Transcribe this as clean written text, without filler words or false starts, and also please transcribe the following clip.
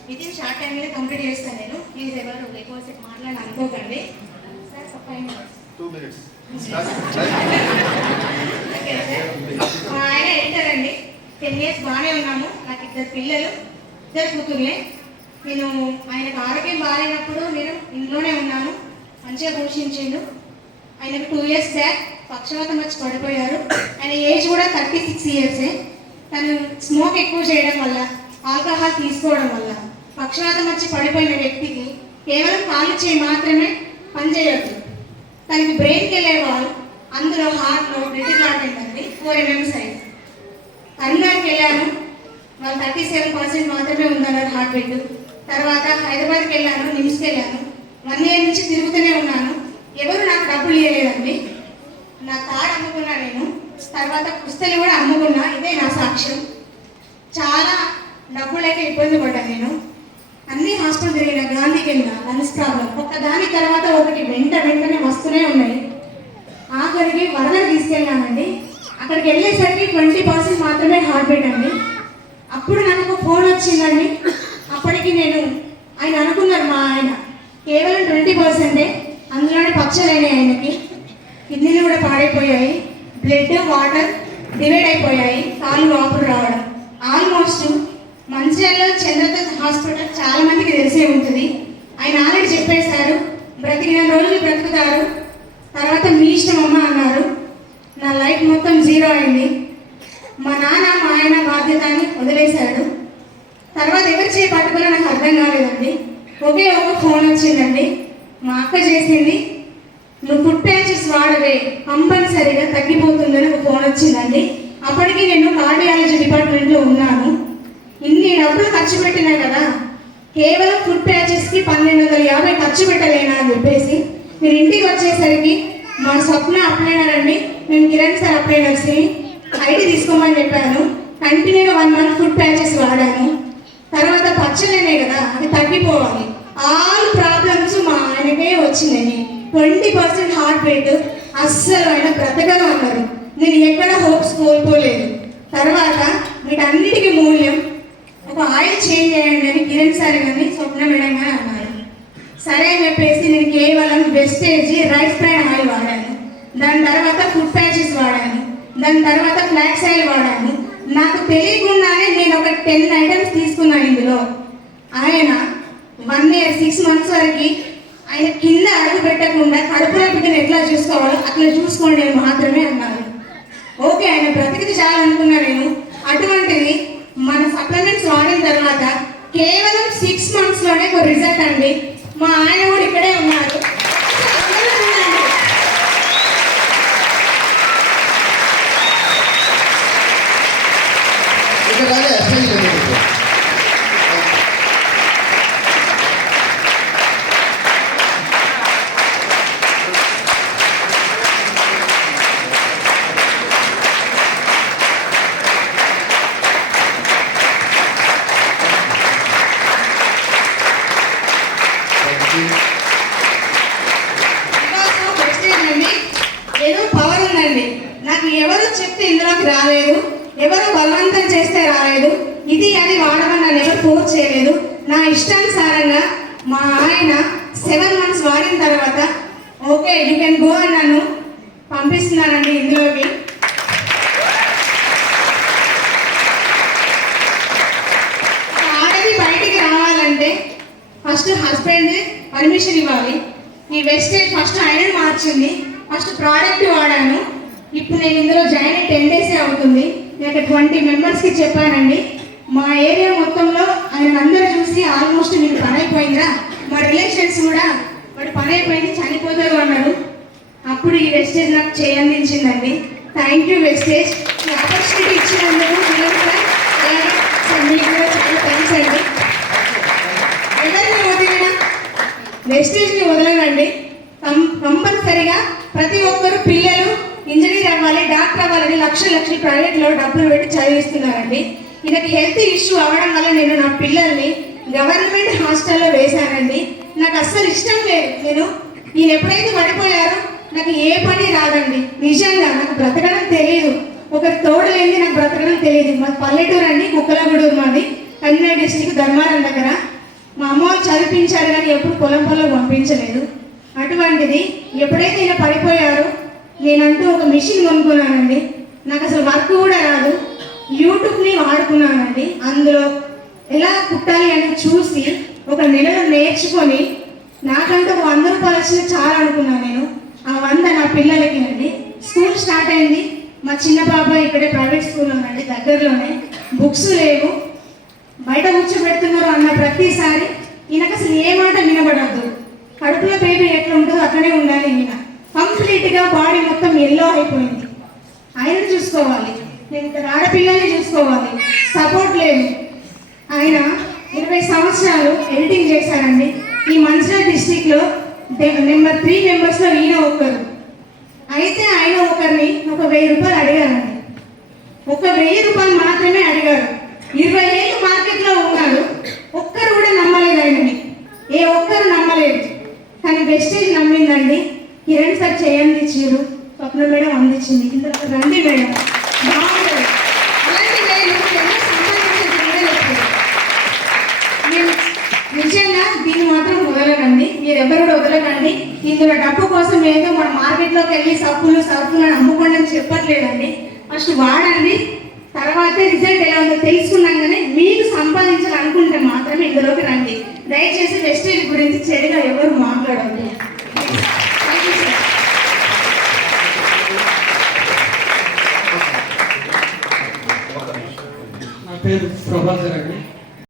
With in short టైంలో complete చేస్తాను నేను. ప్లీజ్ ఎవరు ఎక్కువ సేపు మాట్లాడి అనుకోకండి. Sir 5 minutes 2 minutes. Okay sir. మా ఆయన ఎడిటర్ అండి. 10 years బాగానే ఉన్నాము. నాకు 2 పిల్లలు, 2 కూతుర్లే. నేను ఆయనకు ఆరోగ్యం బాగాలేనప్పుడు నేను ఇంట్లోనే ఉన్నాను. మంచిగా పోషించిండు. ఆయనకు 2 years బ్యాక్ పక్షవాతం వచ్చి పడిపోయారు. ఆయన ఏజ్ కూడా 36 years. తను స్మోక్ ఎక్కువ చేయడం వల్ల, ఆల్కహాల్ తీసుకోవడం వల్ల పక్షవాతం వచ్చి పడిపోయిన వ్యక్తికి కేవలం కాలు చేయి మాత్రమే పనిచేయొద్దు. తనకి బ్రెయిన్కి వెళ్ళే వాళ్ళు, అందులో హార్ట్లో బ్లడ్ క్లాట్ అయిందండి, 4 mm సైజ్. కరీంనగర్కి వెళ్ళాను, వాళ్ళు 37% మాత్రమే ఉందన్నారు హార్ట్ బీట్. తర్వాత హైదరాబాద్కి వెళ్ళాను, నిమ్స్కి వెళ్ళాను. 1 year నుంచి తిరుగుతూనే ఉన్నాను. ఎవరు నాకు డబ్బులు ఇవ్వలేదండి. నా కార్డు అమ్ముకున్నా నేను. తర్వాత పుస్తలు కూడా అమ్ముకున్నా. ఇదే నా సాక్ష్యం. చాలా డబ్బులు అయితే ఇబ్బంది పడ్డా నేను. అన్ని హాస్పిటల్ తిరిగిన, గాంధీకి వెళ్ళిన, లంగ్స్ ప్రాబ్లం ఒక దాని తర్వాత ఒకటి వెంటనే వస్తూనే ఉన్నాయి. ఆఖరికి వరదకు తీసుకెళ్ళానండి. అక్కడికి వెళ్ళేసరికి 20% మాత్రమే హార్ట్ బీట్ అండి. అప్పుడు నాకు ఒక ఫోన్ వచ్చిందండి. అప్పటికి ఆయన అనుకున్నారు, మా ఆయన కేవలం 20%, అందులోనే పచ్చలైనాయి ఆయనకి. కిడ్నీలు కూడా పాడైపోయాయి, బ్లడ్ వాటర్ డివైడ్ అయిపోయాయి, కాళ్ళు వాపులు రావడం. ఆల్మోస్ట్ మంచిర్యాలలో చంద్రత హాస్పిటల్ చాలా మందికి తెలిసే ఉంటుంది. ఆయన ఆల్రెడీ చెప్పేశారు, బ్రతికిన రోజులు బ్రతుకుతారు, తర్వాత మీ ఇష్టం అమ్మ అన్నారు. నా లైఫ్ మొత్తం జీరో అయింది. మా నాన్న మా ఆయన బాధ్యత అని వదిలేశాడు. తర్వాత ఎవరు చేయి పట్టుకున్నా నాకు అర్థం కాలేదండి. ఒకే ఒక ఫోన్ వచ్చిందండి. మా అక్క చేసింది, నువ్వు ఫుడ్ ప్యాచెస్ వాడవే కంపల్సరీగా తగ్గిపోతుందని ఒక ఫోన్ వచ్చిందండి. అప్పటికి నేను కార్డియాలజీ డిపార్ట్మెంట్లో ఉన్నాను. ఇన్ని డబ్బులు ఖర్చు పెట్టినా కదా, కేవలం ఫుడ్ ప్యాచెస్కి 1250 ఖర్చు పెట్టలేనా అని చెప్పేసి మీరు ఇంటికి వచ్చేసరికి మా స్వప్న అప్లైనర్ అండి, మేము కిరణ్ సార్ అప్లైనర్స్ని ఐడి తీసుకోమని చెప్పాను. కంటిన్యూగా 1 month ఫుడ్ ప్యాచెస్ వాడాను. తర్వాత పచ్చలేనే కదా, అది తగ్గిపోవాలి. ఆల్ ప్రాబ్లమ్స్ మా ఆయనకే వచ్చిందని. 20% హార్ట్ రేట్, అస్సలు ఆయన బ్రతకగా ఉన్నారు. నేను ఎక్కడ హోప్స్ కోల్పోలేదు. తర్వాత వీటన్నిటికీ మూల్యం ఒక ఆయిల్ చేంజ్ చేయండి అని కిరణ్ సార్ కానీ స్వప్న మేడం కానీ అన్నారు. సరే అని చెప్పేసి నేను కేవలం వెస్టేజ్ రైస్ బ్రాన్ ఆయిల్ వాడాను. దాని తర్వాత ఫుడ్ ప్యాచెస్ వాడాను. దాని తర్వాత ఫ్లాక్స్ ఆయిల్ వాడాను. నాకు తెలియకుండానే నేను ఒక 10 items తీసుకున్నాను ఇందులో. ఆయన 1 year 6 months వరకు ఆయన కింద అడుగు పెట్టకుండా కడుపులో బిడ్డను ఎట్లా చూసుకోవాలో అట్లా చూసుకోండి మాత్రమే అన్నారు. ఓకే, ఆయన బ్రతికితే చాలా అనుకున్నా నేను. అటువంటిది మన సప్లిమెంట్స్ వాడిన తర్వాత కేవలం 6 monthsలోనే ఒక రిజల్ట్ అండి. మా ఆయన కూడా ఇక్కడే ఉన్నారు. ఏదో పవర్ ఉందండి. నాకు ఎవరు చెప్తే ఇందులోకి రాలేదు, ఎవరు బలవంతం చేస్తే రాలేదు. ఇది అది వాడమని నన్ను ఎవరు ఫోర్స్ చేయలేదు. నా ఇష్టానుసారంగా మా ఆయన 7 months వాడిన తర్వాత ఓకే యూ కెన్ గో అని నన్ను పంపిస్తున్నానండి ఇందులోకి. ఆడది బయటికి రావాలంటే ఫస్ట్ హస్బెండ్ పర్మిషన్ ఇవ్వాలి. ఈ వెస్టేజ్ ఫస్ట్ ఆయన మార్చింది. ఫస్ట్ ప్రోడక్ట్ వాడాను. ఇప్పుడు నేను ఇందులో జాయిన్ అయ్యి 10 days అవుతుంది. నేను 20 members చెప్పానండి. మా ఏరియా మొత్తంలో ఆయన అందరూ చూసి ఆల్మోస్ట్ మీకు పని అయిపోయిందిరా, మా రిలేషన్స్ కూడా వాడు పని అయిపోయింది చనిపోతారు అన్నారు. అప్పుడు ఈ వెస్టేజ్ నాకు చేయందించిందండి. థ్యాంక్ యూ వెస్టేజ్, ఈ ఆపర్చునిటీ ఇచ్చినందుకు. మీకు కూడా చాలా థ్యాంక్స్ అండి. ఎవరిని వదిలినా వెస్టేజ్ని వదలనండి. కంపల్సరిగా ప్రతి ఒక్కరు పిల్లలు ఇంజనీర్ అవ్వాలి, డాక్టర్ అవ్వాలని లక్షలు ప్రైవేట్లో డబ్బులు పెట్టి చదివిస్తున్నారండి. ఇది హెల్త్ ఇష్యూ అవ్వడం వల్ల నేను నా పిల్లల్ని గవర్నమెంట్ హాస్టల్లో వేశానండి. నాకు అస్సలు ఇష్టం లేదు. నేను ఎప్పుడైతే పడిపోయారో నాకు ఏ పని రాదండి. నిజంగా నాకు బ్రతకడం తెలియదు. ఒకరి తోడు లేని నాకు బ్రతకడం తెలియదు. మా పల్లెటూరు అండి, కుక్కలగూడూరు మాది. కరీంనగర్ డిస్టిక్ ధర్మారం దగ్గర. మా అమ్మ వాళ్ళు చదివించారు కానీ ఎప్పుడు పొలం పంపించలేదు. అటువంటిది ఎప్పుడైతే ఈయన పడిపోయారో నేనంటూ ఒక మిషన్ కొనుక్కున్నానండి. నాకు అసలు వర్క్ కూడా రాదు. యూట్యూబ్ని వాడుకున్నానండి. అందులో ఎలా కుట్టాలి అని చూసి ఒక నెలలో నేర్చుకొని నాకంటూ ఒక 100 రూపాయలు వచ్చినా చాలా అనుకున్నాను నేను. ఆ 100 నా పిల్లలకి అండి. స్కూల్ స్టార్ట్ అయింది. మా చిన్న పాప ఇక్కడే ప్రైవేట్ స్కూల్లో ఉందండి, దగ్గరలోనే. బుక్స్ లేవు, బయట కూర్చోబెడుతున్నారు అన్న ప్రతిసారి ఈయనకు అసలు ఏ మాట వినబడద్దు. కడుపులో బేబీ ఎట్లా ఉంటుందో అట్లనే ఉండాలి. ఈయన కంప్లీట్గా బాడీ మొత్తం ఎల్లో అయిపోయింది. ఆయన చూసుకోవాలి, నేను ఇద్దరు ఆడపిల్లల్ని చూసుకోవాలి, సపోర్ట్ లేదు. ఆయన 20 సంవత్సరాలు ఎడిటింగ్ చేశారండి. ఈ మంచిర్యాల డిస్టిక్లో నెంబర్ 3 మెంబర్స్లో ఈయన ఒకరు. అయితే ఆయన ఒకరిని ఒక 1000 రూపాయలు అడిగారండి. ఒక 1000 రూపాయలు మాత్రమే అడిగారు. 20 ఏళ్ళు మార్కెట్లో ఉన్నాడు. ఒక్కరు కూడా నమ్మలేదు ఆయనని, ఏ ఒక్కరు నమ్మలేదు. కానీ వెస్టేజ్ నమ్మిందండి. కిరణ్ సార్ చేయండి ఇచ్చారు, స్వప్న మేడం అందించింది. ఇందులో రండి మేడం, బాగుంటుంది. అలాంటి నేను ఎన్నో సంపాదించేది నేను నిజంగా దీన్ని మాత్రం వదలకండి, మీరు ఎవరు కూడా వదలకండి. ఇందులో డబ్బు కోసం ఏదో మన మార్కెట్లోకి వెళ్ళి సరుకులు అమ్ముకోండి అని చెప్పట్లేదండి. ఫస్ట్ వాడండి, తర్వాతే రిజల్ట్ ఎలా ఉందో తెలుసుకున్నాగానే మీకు సంపాదించాలనుకుంటే మాత్రమే ఇందులోకి రండి. దయచేసి వెస్టేజ్ గురించి చెడుగా ఎవరు మాట్లాడద్దు. నా పేరు ప్రభాకర్ అండి.